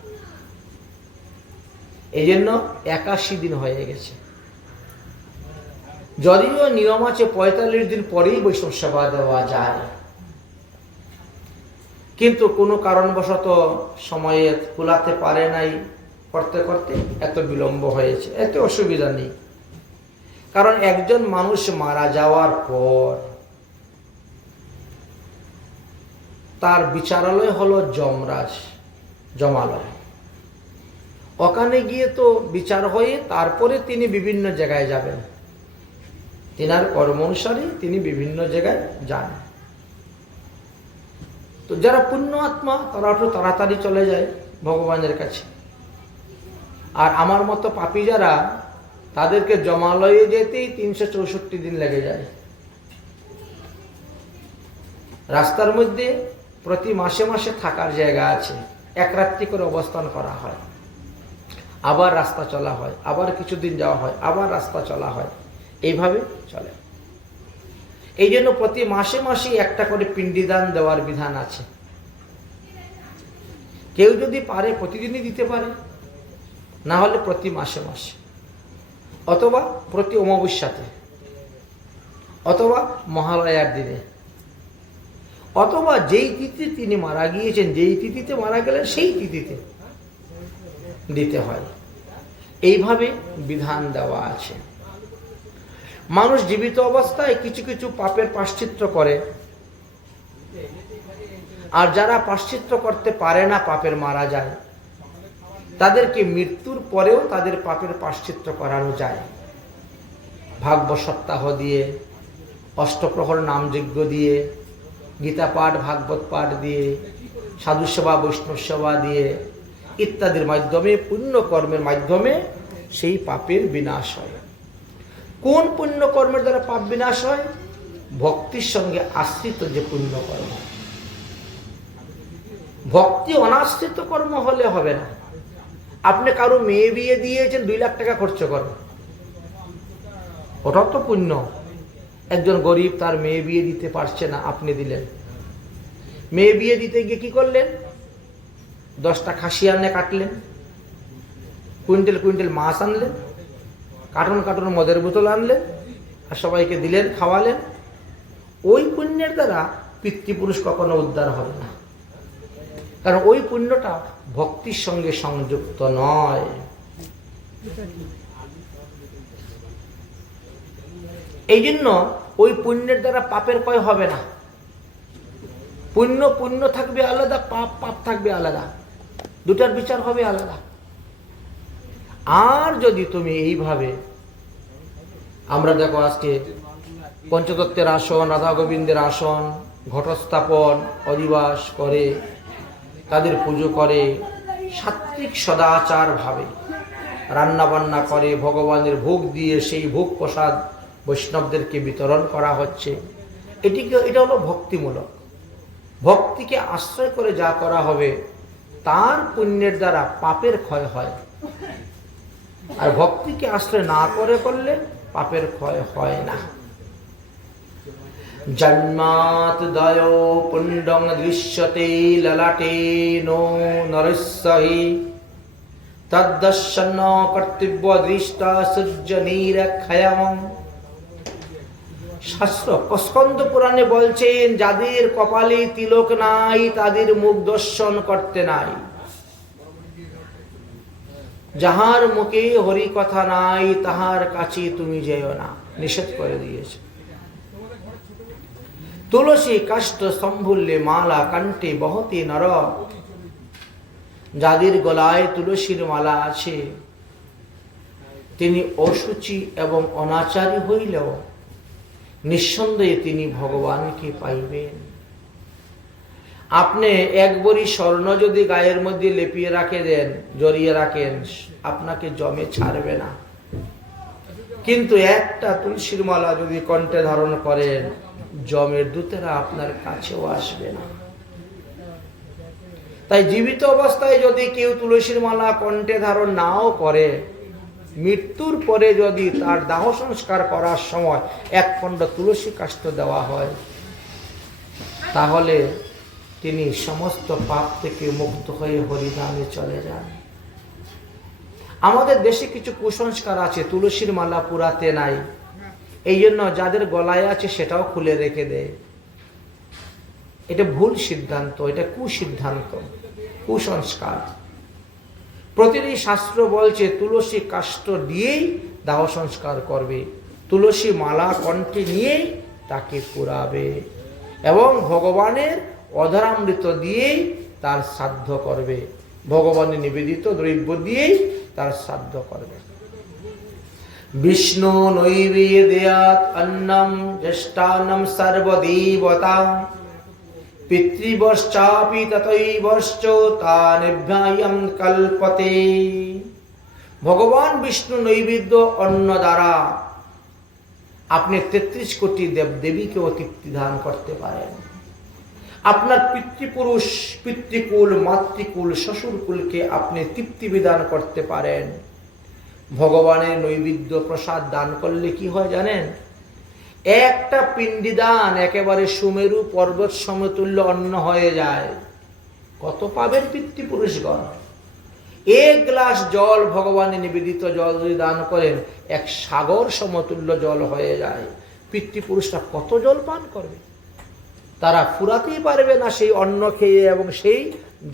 এই জন্য 81 দিন হয়ে গেছে। যদিও নিয়ম আছে 45 দিন পরেই বৈষ্ণব সেবা দেওয়া যায়, কিন্তু কোনো কারণবশত সময়ে কুলাতে পারে নাই, করতে করতে এত বিলম্ব হয়েছে। এত অসুবিধা নেই, কারণ একজন মানুষ মারা যাওয়ার পর তার বিচারালয় হলো যমরাজ, যমালয়। ওখানে গিয়ে তো বিচার হয়ে তারপরে তিনি বিভিন্ন জায়গায় যাবেন। তিনার কর্ম অনুসারে তিনি বিভিন্ন জায়গায় যান। তো যারা পুণ্য আত্মা তারা একটু তাড়াতাড়ি চলে যায় ভগবানের কাছে। আর আমার মতো পাপী যারা, তাদেরকে যমালয়ে যেতেই 364 দিন লেগে যায়। রাস্তার মধ্যে প্রতি মাসে মাসে থাকার জায়গা আছে, এক রাত্রি করে অবস্থান করা হয়, আবার রাস্তা চলা হয়, আবার কিছুদিন যাওয়া হয়, আবার রাস্তা চলা হয়, এইভাবে চলে। এই জন্য প্রতি মাসে মাসে একটা করে পিণ্ডিদান দেওয়ার বিধান আছে। কেউ যদি পারে প্রতিদিনই দিতে পারে, না হলে প্রতি মাসে মাসে, অথবা প্রতি অমাবস্যাতে, অথবা মহালয়ার দিনে, অথবা যেই তিথিতে তিনি মারা গিয়েছেন, যেই তিথিতে মারা গেলেন সেই তিথিতে দিতে হয়। এইভাবে বিধান দেওয়া আছে। মানুষ জীবিত অবস্থায় কিছু কিছু পাপের প্রায়শ্চিত্ত করে, আর যারা প্রায়শ্চিত্ত করতে পারে না, পাপের মারা যায়, তাদেরকে মৃত্যুর পরেও তাদের পাপের প্রায়শ্চিত্ত করানো যায়। ভাগবত সপ্তাহ দিয়ে, অষ্টপ্রহর নামযজ্ঞ দিয়ে, গীতা পাঠ, ভাগবত পাঠ দিয়ে, সাধু সেবা, বৈষ্ণব সেবা দিয়ে ইত্যাদির মাধ্যমে, পুণ্য কর্মের মাধ্যমে সেই পাপের বিনাশ হয়। কোন পুণ্য কর্মের দ্বারা পাপ বিনাশ হয়? ভক্তির সঙ্গে আশ্রিত যে পুণ্য কর্ম। ভক্তি অনাশ্রিত কর্ম হলে হবে না। আপনি কারো মেয়ে বিয়ে দিয়েছেন, 2 লাখ টাকা খরচ করেন, ওটাও তো পুণ্য। একজন গরিব তার মেয়ে বিয়ে দিতে পারছে না, আপনি দিলেন। মেয়ে বিয়ে দিতে গিয়ে কি করলেন? 10টা খাসি আনে কাটলেন, কুইন্টাল কুইন্টাল মাছ আনলেন, কার্টন কার্টন মদের বোতল আনলেন, আর সবাইকে দিলেন, খাওয়ালেন। ওই পুণ্যের দ্বারা পিতৃপুরুষ কখনো উদ্ধার হবে না, কারণ ওই পুণ্যটা ভক্তির সঙ্গে সংযুক্ত নয়। এই জন্য ওই পুণ্যের দ্বারা পাপের ক্ষয় হবে না। পুণ্য পুণ্য থাকবে আলাদা, পাপ পাপ থাকবে আলাদা, দুটার বিচার হবে আলাদা। আর যদি তুমি এইভাবে, আমরা দেখো আজকে পঞ্চতত্ত্বের আসন, রাধা গোবিন্দের আসন, ঘটস্থাপন, অধিবাস করে, তাদের পুজো করে, সাত্বিক সদাচার ভাবে রান্না বান্না করে, ভগবানের ভোগ দিয়ে সেই ভোগ প্রসাদ বৈষ্ণবদেরকে বিতরণ করা হচ্ছে। এটা হলো ভক্তিমূলক। ভক্তিকে আশ্রয় করে যা করা হবে তার পুণ্যের দ্বারা পাপের ক্ষয় হয়, আর ভক্তিকে আশ্রয় না করে করলে পাপের ক্ষয় হয় না। জন্মাৎ দয়ো পুণ্ডং দৃশ্যতে ললাটে নো নরস্যহি তদ্দর্শন কর্তব্য দৃষ্টা সূর্যনিরক্ষয়ম। শাস্ত্র স্কন্দ পুরাণে বলছেন, যাদের কপালে তিলক নাই তাদের মুখ দর্শন করতে নাই, যাহার মুখে হরি কথা নাই তাহার কাছে তুমি যেও না, নিষেধ করে দিয়েছে। তুলসী কাষ্ঠ সম্ভুল্যে মালা কণ্ঠে বহতি নর। যাদের গলায় তুলসীর মালা আছে তিনি অসুচি এবং অনাচারী হইলেও নিঃসন্দেহে তিনি ভগবানকে পাইবেন। আপনি এক বড়ি স্বর্ণ যদি গায়ের মধ্যে লেপিয়ে রাখে দেন, জড়িয়ে রাখেন, আপনাকে জমে ছাড়বে না। কিন্তু একটা তুলসীর মালা যদি কণ্ঠে ধারণ করেন, জমের দূতেরা আপনার কাছেও আসবে না। তাই জীবিত অবস্থায় যদি কেউ তুলসীর মালা কণ্ঠে ধারণ নাও করে, মৃত্যুর পরে যদি তার দাহ সংস্কার করার সময় 1 খণ্ড তুলসী কাষ্ঠ দেওয়া হয়, তাহলে তিনি সমস্ত পাপ থেকে মুক্ত হয়ে হরিধামে চলে যান। আমাদের দেশে কিছু কুসংস্কার আছে, তুলসীর মালা পুরাতে নাই, এই জন্য যাদের গলায় আছে সেটাও খুলে রেখে দেয়। এটা ভুল সিদ্ধান্ত, এটা কুসিদ্ধান্ত, কুসংস্কার। প্রতিটি শাস্ত্র বলছে তুলসী কাষ্ঠ দিয়েই দাহ সংস্কার করবে, তুলসী মালা কণ্ঠে নিয়েই তাকে পুরাবে, এবং ভগবানের অধরামৃত দিয়েই তার শ্রাদ্ধ করবে, ভগবানের নিবেদিত দ্রব্য দিয়েই তার শ্রাদ্ধ করবে। বিষ্ণু নৈবেদ্যাৎ অন্নম জ্যেষ্ঠান্নম সর্বদেবতা পিতৃবশ্চাপি ততৈবশ্চ তানেভ্যায়ম কল্পতে। ভগবান বিষ্ণু নৈবেদ্য অন্ন দ্বারা আপনি 33 কোটি দেবদেবীকে তৃপ্তি দান করতে পারেন। আপনার পিতৃপুরুষ, পিতৃকুল, মাতৃকুল, শ্বশুরকুলকে আপনি তৃপ্তি বিধান করতে পারেন। ভগবানের নৈবেদ্য প্রসাদ দান করলে কি হয় জানেন? একটা পিণ্ডি দান একেবারে সুমেরু পর্বত সমতুল্য অন্ন হয়ে যায়। কত পাবেন পিতৃপুরুষগণ? এক গ্লাস জল, ভগবানের নিবেদিত জল যদি দান করেন, এক সাগর সমতুল্য জল হয়ে যায়। পিতৃপুরুষরা কত জল পান করবে? তারা ফুরাতেই পারবে না সেই অন্ন খেয়ে এবং সেই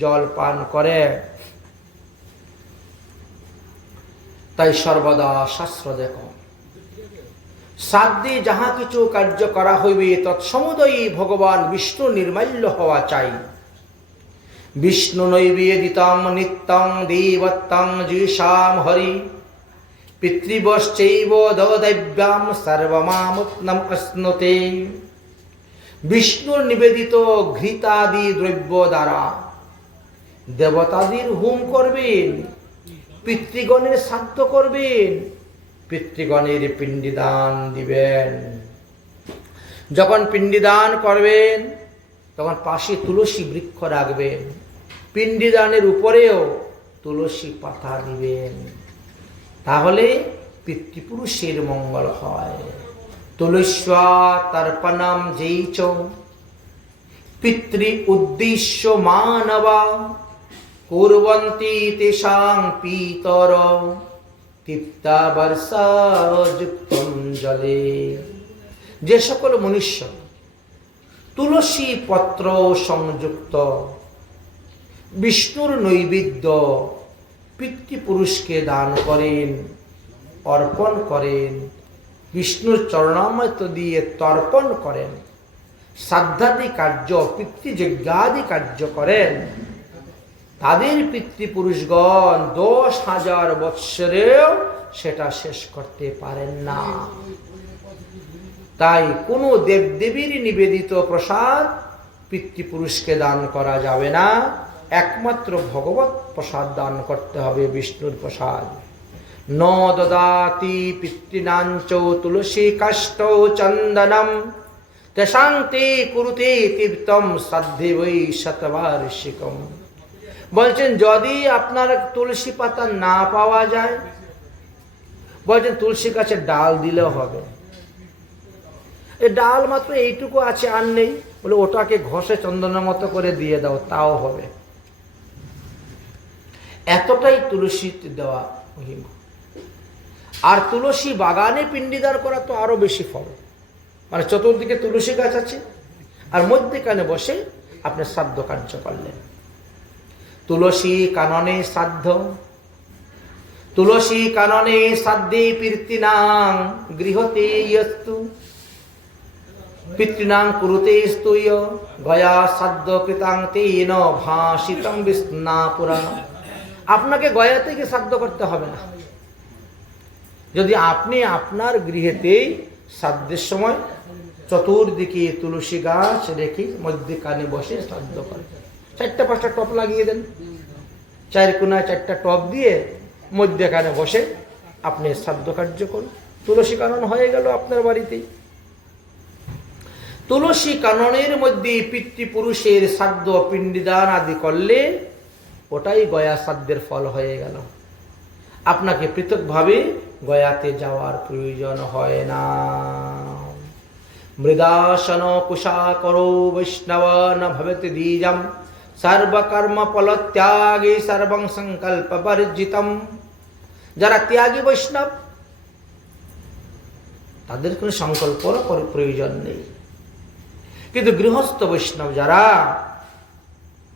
জল পান করে। তাই সর্বদা শাস্ত্র দেখো, শ্রাদ্ধে যাহা কিছু কার্য করা হইবে তৎসমুদয়ী ভগবান বিষ্ণু নির্মাল্য হওয়া চাই। বিষ্ণু নৈবেদিতং নিত্যং দেবত্তং জীশাম হরি পিতৃবশ্চৈব দদৈব্যাম সর্বমামুত্তম অশ্নুতে। বিষ্ণুর নিবেদিত ঘৃতাদি দ্রব্য দ্বারা দেবতাদের হোম করবেন, পিতৃগণের শ্রাদ্ধ করবেন, পিতৃগণের পিণ্ডিদান দিবেন। যখন পিণ্ডিদান করবেন তখন পাশে তুলসী বৃক্ষ রাখবেন, পিণ্ডিদানের উপরেও তুলসী পাতা দিবেন, তাহলে পিতৃপুরুষের মঙ্গল হয়। তুলস্যা তর্পণম যেইচ পিতৃ উদ্দেশ্য মানবা কুর্বন্তি তেষাং পিতর তৃপ্তা বর্ষা যুক্তম জলে। যে সকল মনুষ্য তুলসী পত্র সংযুক্ত বিষ্ণুর নৈবেদ্য পিতৃপুরুষকে দান করেন, অর্পণ করেন, বিষ্ণুর চরণামৃত দিয়ে তর্পণ করেন, শ্রাদ্ধাদি কার্য, পিতৃযজ্ঞাদি কার্য করেন, তাদের পিতৃপুরুষগণ 10,000 বৎসরেও সেটা শেষ করতে পারেন না। তাই কোনো দেবদেবীর নিবেদিত প্রসাদ পিতৃপুরুষকে দান করা যাবে না, একমাত্র ভগবত প্রসাদ দান করতে হবে, বিষ্ণুর প্রসাদ। ন দদাতি পিতৃনাঞ্চ তুলসী কাষ্ঠ চন্দনম তেষাং তে কুরুতে তীর্থম শ্রাদ্ধে বৈ শতবার্ষিকম। বলছেন যদি আপনার তুলসী পাতা না পাওয়া যায়, বলছেন তুলসী গাছের ডাল দিলেও হবে। এই ডাল মাত্র এইটুকু আছে, আর নেই, বলে ওটাকে ঘষে চন্দনের মতো করে দিয়ে দাও, তাও হবে। এতটাই তুলসীতে দেওয়া মহিমা। আর তুলসী বাগানে পিণ্ডিদান করা তো আরো বেশি ফল। মানে চতুর্দিকে তুলসী গাছ আছে আর মধ্যেখানে বসে আপনি শ্রাদ্ধ কার্য করলেন। তুলসী কাননে শ্রাদ্ধ, তুলসী কাননে শ্রাদ্ধে পিতৃনাং গৃহতে ইয়স্তু পিতৃনাং কুরুতে স্তূয় গয়া শ্রাদ্ধ কৃতাং তেন ভাসিতং বিষ্ণাপুরা। আপনাকে গয়া থেকে শ্রাদ্ধ করতে হবে না, যদি আপনি আপনার গৃহেতেই শ্রাদ্ধের সময় চতুর্দিকে তুলসী গাছ রেখে মধ্যখানে বসে শ্রাদ্ধ করেন। 4-5টা টপ লাগিয়ে দেন, 4 কোনায় 4টা টপ দিয়ে মধ্যখানে বসে আপনি শ্রাদ্ধ কার্য করুন। তুলসী কানন হয়ে গেল আপনার বাড়িতেই। তুলসী কাননের মধ্যে পিতৃপুরুষের শ্রাদ্ধ পিণ্ডিদান আদি করলে ওটাই গয়া শ্রাদ্ধের ফল হয়ে গেল। আপনাকে পৃথকভাবে গয়াতে যাওয়ার প্রয়োজন হয় না। মৃদাসন কুশাকরো বৈষ্ণব ন ভবতি দ্বিজম সর্বকর্ম ফলত্যাগে সর্বং সংকল্প বর্জিতম। যারা ত্যাগী বৈষ্ণব তাদের কোনো সংকল্পর প্রয়োজন নেই, কিন্তু গৃহস্থ বৈষ্ণব যারা,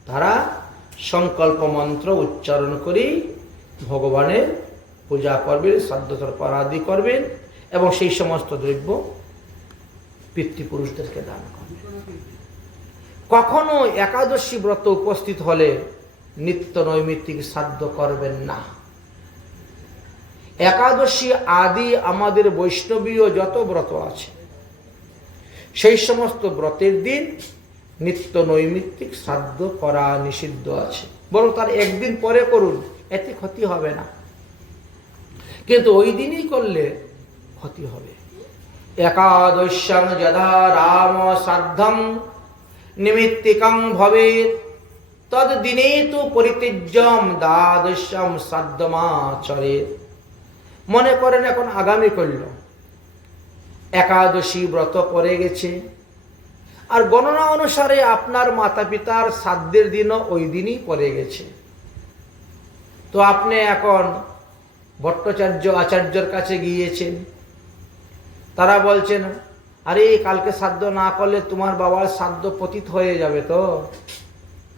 তারা সংকল্প মন্ত্র উচ্চারণ করে ভগবানের পূজা করবেন, শ্রাদ্ধ তর্পণাদি করবেন এবং সেই সমস্ত দ্রব্য পিতৃপুরুষদেরকে দান করবেন। কখনো একাদশী ব্রত উপস্থিত হলে নিত্য নৈমিত্তিক শ্রাদ্ধ করবেন না। একাদশী আদি আমাদের বৈষ্ণবীয় যত ব্রত আছে সেই সমস্ত ব্রতের দিন নিত্য নৈমিত্তিক শ্রাদ্ধ করা নিষিদ্ধ আছে, বরং তার একদিন পরে করুন, এতে ক্ষতি হবে না, কিন্তু ওই দিনই করলে ক্ষতি হবে। একাদশ্যাং যদা রাম শ্রাদ্ধম নিমিত্তিকং ভবেৎ তদ দিনে তু পরিত্যজ্যম দ্বাদশম শ্রাদ্ধমাচরেৎ। মনে করেন এখন আগামী করল একাদশী ব্রত পড়ে গেছে, আর গণনা অনুসারে আপনার মাতা পিতার শ্রাদ্ধের দিনও ওই দিনই পড়ে গেছে। তো আপনি এখন ভট্টাচার্য আচার্যর কাছে গিয়েছেন, তারা বলছেন আরে কালকে শ্রাদ্ধ না করলে তোমার বাবার শ্রাদ্ধ পতিত হয়ে যাবে, তো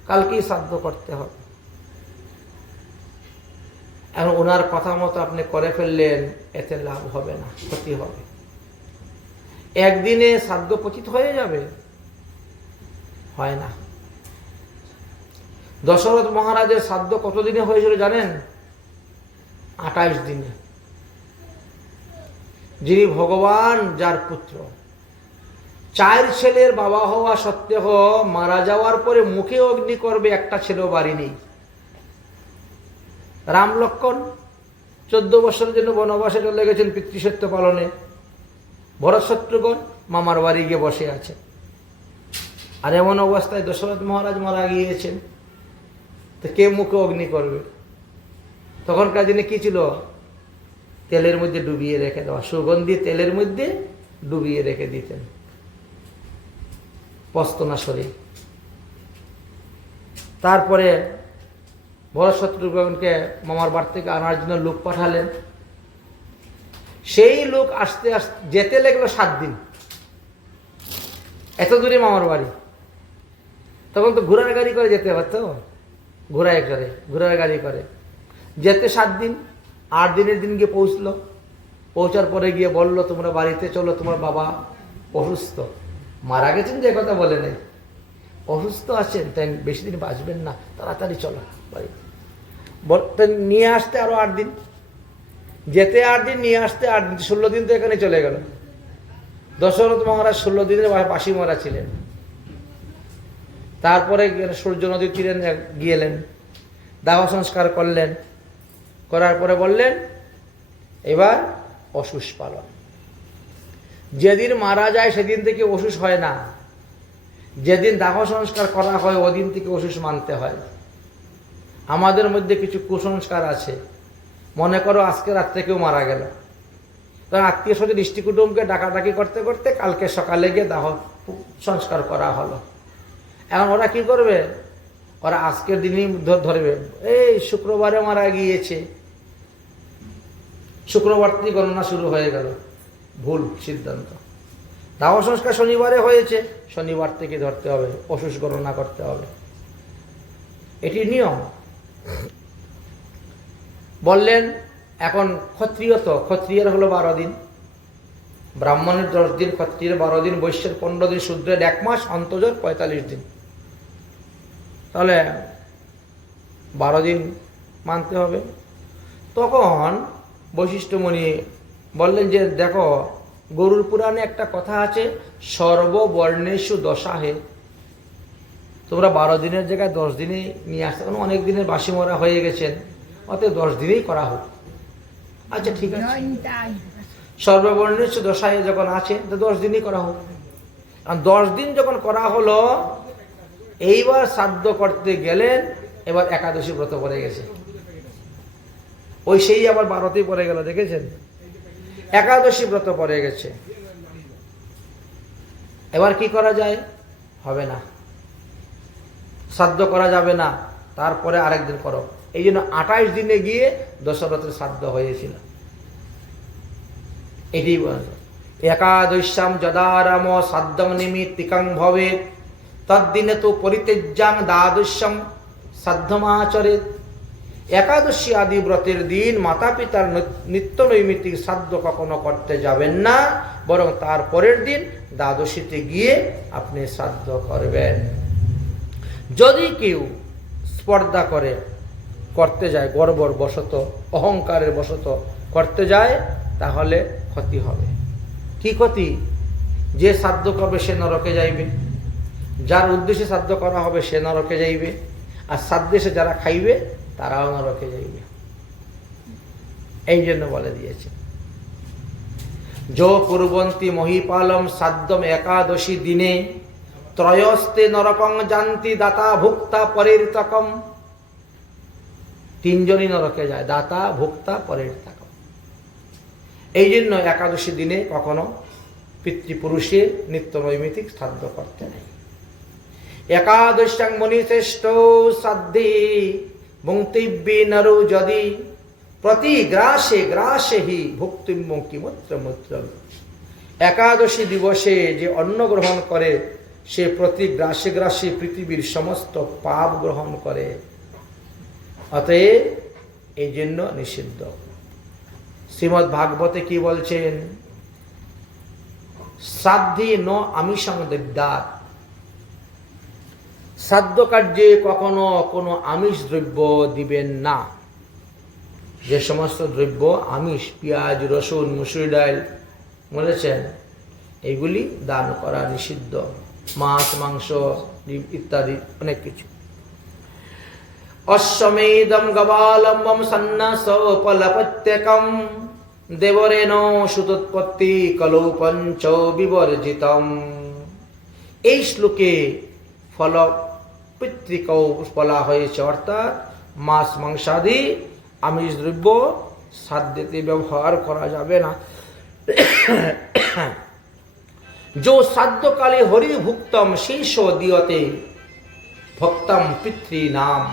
কালকেই শ্রাদ্ধ করতে হবে। এখন ওনার কথা মতো আপনি করে ফেললেন, এতে লাভ হবে না, ক্ষতি হবে। একদিনে শ্রাদ্ধ পতিত হয়ে যাবে, হয় না। দশরথ মহারাজের শ্রাদ্ধ কতদিনে হয়েছিল জানেন? 28 দিনে। যিনি ভগবান, যার পুত্র, 4 ছেলের বাবা হওয়া সত্ত্বেও মারা যাওয়ার পরে মুখে অগ্নি করবে একটা ছেলেও বাড়ি নেই। রাম লক্ষ্মণ 14 বছরের জন্য বনবাসে চলে গেছেন পিতৃসত্য পালনে। ভরত শত্রুঘ্ন মামার বাড়ি গিয়ে বসে আছে। আর এমন অবস্থায় দশরথ মহারাজ মারা গিয়েছেন, তো কে মুখে অগ্নি করবে? তখনকার দিনে কি ছিল? তেলের মধ্যে ডুবিয়ে রেখে দেওয়া, সুগন্ধি তেলের মধ্যে ডুবিয়ে রেখে দিতেন পস্তনাশরী। তারপরে ভরত শত্রুঘ্নকে মামার বাড়ি থেকে আনার জন্য লোক পাঠালেন। সেই লোক আসতে আসতে যেতে লাগলো 7 দিন। এত দূরে মামার বাড়ি, তখন তো ঘোড়ার গাড়ি করে যেতে পারতো, ঘোড়ার গাড়ি করে যেতে 7 দিন। 8 দিনের দিন গিয়ে পৌঁছলো। পৌঁছার পরে গিয়ে বলল তোমরা বাড়িতে চলো, তোমার বাবা অসুস্থ, মারা গেছেন যে কথা বলে নেই, অসুস্থ আছেন, তাই বেশি দিন বাঁচবেন না, তাড়াতাড়ি চলো বাড়িতে। নিয়ে আসতে আরো 8 দিন, যেতে 8 দিন, নিয়ে আসতে 8 দিন, 16 দিন তো এখানে চলে গেল। দশরথ মহারাজ 16 দিনের বাসি মরা ছিলেন। তারপরে সূর্য নদীর তীরে গিয়েলেন, দাহ সংস্কার করলেন। করার পরে বললেন এবার অসুষ পালন। যেদিন মারা যায় সেদিন থেকে অসুষ হয় না, যেদিন দাহ সংস্কার করা হয় ওদিন থেকে অসুষ মানতে হয়। আমাদের মধ্যে কিছু কুসংস্কার আছে। মনে করো আজকে রাত্রে কেউ মারা গেল, তখন আত্মীয় স্বজন ইষ্টি কুটুমকে ডাকাডাকি করতে করতে কালকে সকালে গিয়ে দাহ সংস্কার করা হলো। এখন ওরা কি করবে? ওরা আজকের দিনই ধরবে, এই শুক্রবারে মারা গিয়েছে, শুক্রবার থেকে গণনা শুরু হয়ে গেল। ভুল সিদ্ধান্ত। দাহ সংস্কার শনিবারে হয়েছে, শনিবার থেকে ধরতে হবে, অসুষ গণনা করতে হবে, এটি নিয়ম। বললেন এখন ক্ষত্রিয়ের হলো 12 দিন, ব্রাহ্মণের 10 দিন, ক্ষত্রিয়ের 12 দিন, বৈশ্যের 15 দিন, শূদ্রের 1 মাস, অন্তর্জর 45 দিন। তাহলে 12 দিন মানতে হবে। তখন বৈশিষ্ট্যমণি বললেন যে দেখো, গরুর পুরাণে একটা কথা আছে, সর্ববর্ণেষু দশাহে। তোমরা 12 দিনের জায়গায় 10 দিনে নিয়ে আসতে, কারণ অনেক দিনের বাসি মরা হয়ে গেছেন, অতএব 10 দিনেই করা হোক। আচ্ছা ঠিক আছে, সর্ববর্ণেষু দশাহে যখন আছে তো 10 দিনই করা হোক। আর 10 দিন যখন করা হলো, এইবার শ্রাদ্ধ করতে গেলেন, এবার একাদশী ব্রত পড়ে গেছে। ওই সেই আবার 12তেই পড়ে গেল, দেখেছেন? একাদশী ব্রত পড়ে গেছে। এবার কি করা যায়? হবে না, শ্রাদ্ধ করা যাবে না, তারপরে আরেকদিন করো। এই জন্য 28 দিনে গিয়ে দশরথের শ্রাদ্ধ হয়েছিল। এটি একাদশ্যাম যদারাম শ্রাদ্ধং নিমিত্তিকং ভবেৎ তদ্দিনে তো পরিত্যজ্যাং দ্বাদশ্যম শ্রাদ্ধমাচরেৎ। একাদশী আদি ব্রতের দিন মাতা পিতার নিত্য নৈমিত্তিক শ্রাদ্ধ কখনো করতে যাবেন না, বরং তার পরের দিন দ্বাদশীতে গিয়ে আপনি শ্রাদ্ধ করবেন। যদি কেউ স্পর্ধা করে করতে যায়, গর্বর বশত, অহংকারের বশত করতে যায়, তাহলে ক্ষতি হবে। কি ক্ষতি? যে শ্রাদ্ধ করবে সে নরকে যাইবে, যার উদ্দেশ্যে শ্রাদ্ধ করা হবে সে নরকে যাইবে, আর শ্রাদ্ধে সে যারা খাইবে তারাও নরকে যাইবে। এই জন্য বলে দিয়েছে, যো পূর্বন্তি মহিপালম শ্রাদ্ধম একাদশী দিনে ত্রয়স্তে নরকং জান্তি দাতা ভোক্তা পরির্তকম। তিনজনই নরকে যায়, দাতা ভোক্তা পরির্তকম। এই জন্য একাদশী দিনে কখনো পিতৃপুরুষের নিত্য নৈমিত্তিক শ্রাদ্ধ করতে নেই। একাদশ্যাং মণিশ্রেষ্ঠ সাধ্যে ভুঙ্ক্তিব্যে নরো যদি প্রতি গ্রাসে গ্রাসে হি ভুক্তিম্বং কিমত্র মূত্র। একাদশী দিবসে যে অন্ন গ্রহণ করে সে প্রতি গ্রাসে গ্রাসে পৃথিবীর সমস্ত পাপ গ্রহণ করে, অতএব এই জন্য নিষিদ্ধ। শ্রীমদ্ ভাগবতে কি বলছেন? শ্রাদ্ধে ন আমিষং দদ্যাৎ। শ্রাদ্ধ কার্যে কখনো কোনো আমিষ দ্রব্য দিবেন না। যে সমস্ত দ্রব্য আমিষ, পেঁয়াজ, রসুন, মুসুরি ডাল, বলেছেন এগুলি দান করা নিষিদ্ধ। মাছ, মাংস, ডিম ইত্যাদি অনেক কিছু। অশ্বমেধম গবালম্বম সন্ন্যাসোপলপত্যকম দেবরেণ সুতোৎপত্তি কলৌ পঞ্চ বিবর্জিতম। এই শ্লোকে ফল পিতৃকও বলা হয়েছে, অর্থাৎ মাছ মাংসাদি আমিষ দ্রব্য শ্রাদ্ধেতে ব্যবহার করা যাবে না। जो श्राद्ध काले हरि भुक्तम शेषो दीयते भक्तम पितॄणाम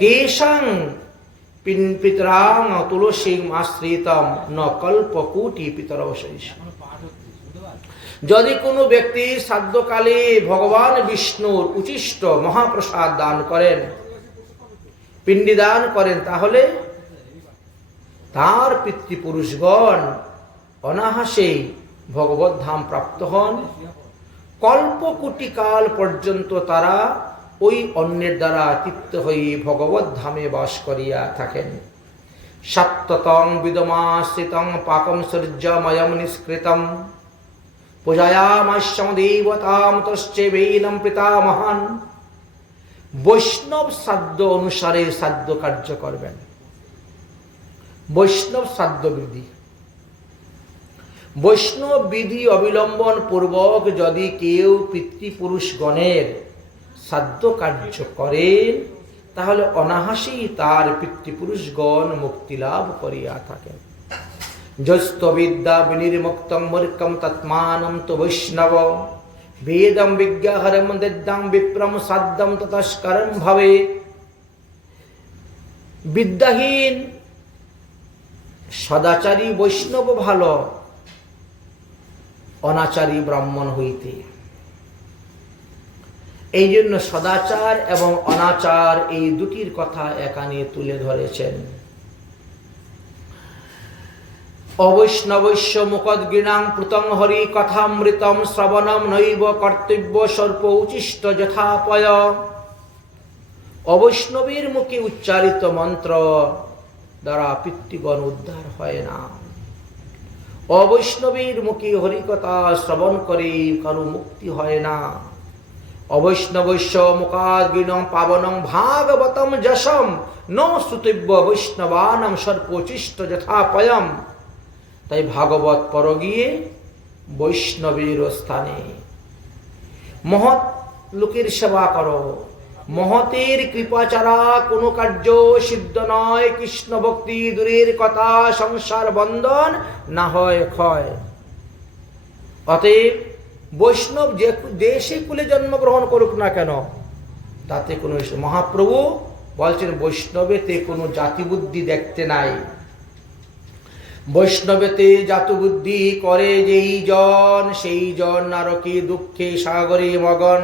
केशं पितरां तुलसीं आश्रितम न कल्पकोटि पितरौ शेष। যদি কোনো ব্যক্তি শ্রাদ্ধকালে ভগবান বিষ্ণুর উচিষ্ট মহাপ্রসাদ দান করেন, পিণ্ডি দান করেন, তাহলে তার পিতৃপুরুষগণ অনাহাসে ভগবত ধাম প্রাপ্ত হন। কল্পকোটি কাল পর্যন্ত তারা ওই অন্যের দ্বারা তৃপ্ত হয়ে ভগবত ধামে বাস করিয়া থাকেন। সপ্ততং বিদমাশ্রিতং পাকম সূর্যময়ম নিষ্কৃতম পূজায়ামাস্যম দেবতাম তশ্চৈবেনম পিতামহান। বৈষ্ণব শ্রাদ্ধ অনুসারে শ্রাদ্ধ কার্য করবেন। বৈষ্ণব শ্রাদ্ধ বিধি, বৈষ্ণব বিধি অবলম্বন পূর্বক যদি কেউ পিতৃপুরুষগণের শ্রাদ্ধ কার্য করেন, তাহলে অনাহাসেই তার পিতৃপুরুষগণ মুক্তি লাভ করিয়া থাকেন। যস্ত বিদ্যা বিনির্মুক্তং মূর্খং তৎমানম তু বৈষ্ণব বেদম বিজ্ঞাহরম দদ্যাং বিপ্রম শ্রাদ্ধম ততস্করম ভবেৎ। বিদ্যাহীন সদাচারী বৈষ্ণব ভালো অনাচারী ব্রাহ্মণ হইতে। এই জন্য সদাচার এবং অনাচার এই দুটির কথা এখানে তুলে ধরেছেন। অবৈষ্ণবস্য মুখদ্গৃণাং প্রতং হরি কথামৃতম শ্রবণম নৈব কর্তব্য সর্প উচিষ্ট যথাপয়। অবৈষ্ণবের মুখে উচ্চারিত মন্ত্র দ্বারা পিতৃগণ উদ্ধার হয় না। অবৈষ্ণবের মুখে হরিকথা শ্রবণ করে কারো মুক্তি হয় না। অবৈষ্ণবস্য মুখাদ্গৃণং পাবনং ভাগবতম যশম ন শ্রুতব্য বৈষ্ণবানাং সর্পোচিষ্ট যথাপয়ম। তাই ভাগবত পর গিয়ে বৈষ্ণবের স্থানে মহৎ লোকের সেবা করো। মহতের কৃপা ছাড়া কোনো কার্য সিদ্ধ নয়। কৃষ্ণ ভক্তি দূরের কথা, সংসার বন্ধন না হয় ক্ষয়। অতএব বৈষ্ণব যে দেশে কুলে জন্মগ্রহণ করুক না কেন, তাতে কোনো মহাপ্রভু বলছেন বৈষ্ণবেতে কোনো জাতিবুদ্ধি দেখতে নাই। বৈষ্ণবেতে জাতিবুদ্ধি করে যেই জন, সেই জন নরকে দুঃখে সাগরে মগন।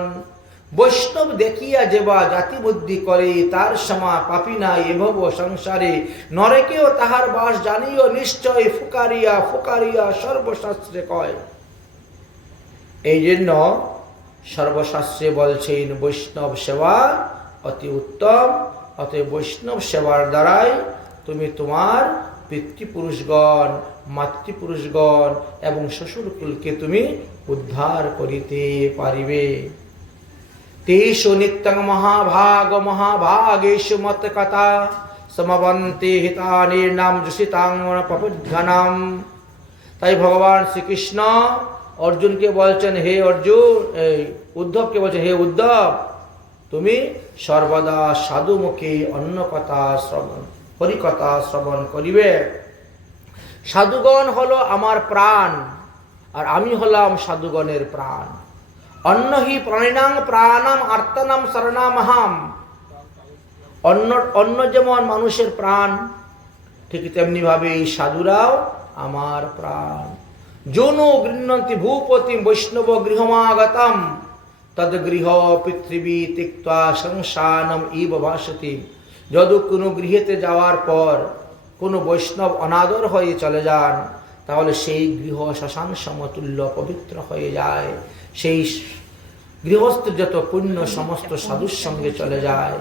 বৈষ্ণব দেখিয়া যেবা জাতিবুদ্ধি করে, তার সমা পাপী নাই এভব সংসারে। নরকেও তাহার বাস জানিও নিশ্চয়, ফুকারিয়া ফুকারিয়া সর্বশাস্ত্রে কয়। এই জন্য সর্বশাস্ত্রে বলছেন বৈষ্ণব সেবা অতি উত্তম। অতএব বৈষ্ণব সেবার দ্বারাই তুমি তোমার পিতৃপুরুষগণ, মাতৃপুরুষগণ এবং শ্বশুরকুলকে তুমি উদ্ধার করিতে পারিবে। তেষু নিত্যং মহাভাগ মহাভাগেষু মত কথা সমবন্তে হিতানির্নাম যুষিতাং পপুজ্ঞানাম। তাই ভগবান শ্রীকৃষ্ণ অর্জুনকে বলছেন, হে অর্জুন, এই উদ্ধবকে বলছেন, হে উদ্ধব, তুমি সর্বদা সাধু মুখে অন্য কথা শ্রবণ, হরিকথা শ্রবণ করিবে। সাধুগণ হলো আমার প্রাণ, আর আমি হলাম সাধুগণের প্রাণ। অন্য হি প্রাণিনাং প্রাণাম আর্তনাম শরণামহাম। অন্য যেমন মানুষের প্রাণ, ঠিক তেমনি ভাবে এই সাধুরাও আমার প্রাণ। যৌনো গৃহন্তি ভূপতি বৈষ্ণব গৃহমাগতম তদ গৃহ পৃথিবী তিক্তা সংসানম ইব ভাসতি। যদি কোনো গৃহেতে যাওয়ার পর কোনো বৈষ্ণব অনাদর হয়ে চলে যান, তাহলে সেই গৃহ শ্মশান সমতুল্য পবিত্র হয়ে যায়। সেই গৃহস্থের যত পুণ্য সমস্ত সাধুর সঙ্গে চলে যায়।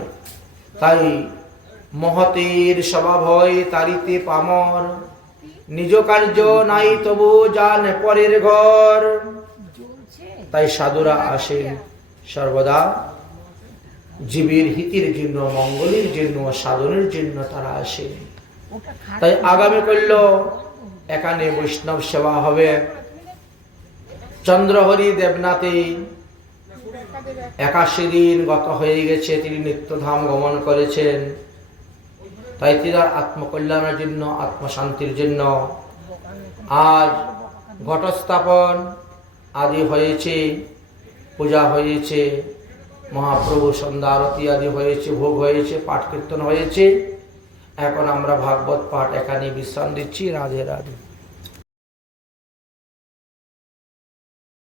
তাই মহতের স্বভাব হয় তারিতে পামর, নিজ কার্য নাই তবু যান পরের ঘর। তাই সাধুরা আসেন সর্বদা জীবের হিতের জন্য, মঙ্গলের জন্য, সাধনের জন্য তারা আসেন। তাই আগামী কল্য এখানে বৈষ্ণব সেবা হবে। চন্দ্রহরি দেবনাথে 81 দিন গত হয়ে গেছে, তিনি নিত্যধাম গমন করেছেন। তাই তিনি আত্মকল্যাণের জন্য, আত্মশান্তির জন্য আজ ঘটস্থাপন আদি হয়েছে, পূজা হয়েছে, মহাপ্রভু সন্ধ্যা আরতি আদি হয়েছে, ভোগ হয়েছে, পাঠ কীর্তন হয়েছে। এখন আমরা ভাগবত পাঠ এখানে বিশ্রাম দিচ্ছি। রাধে রাধে।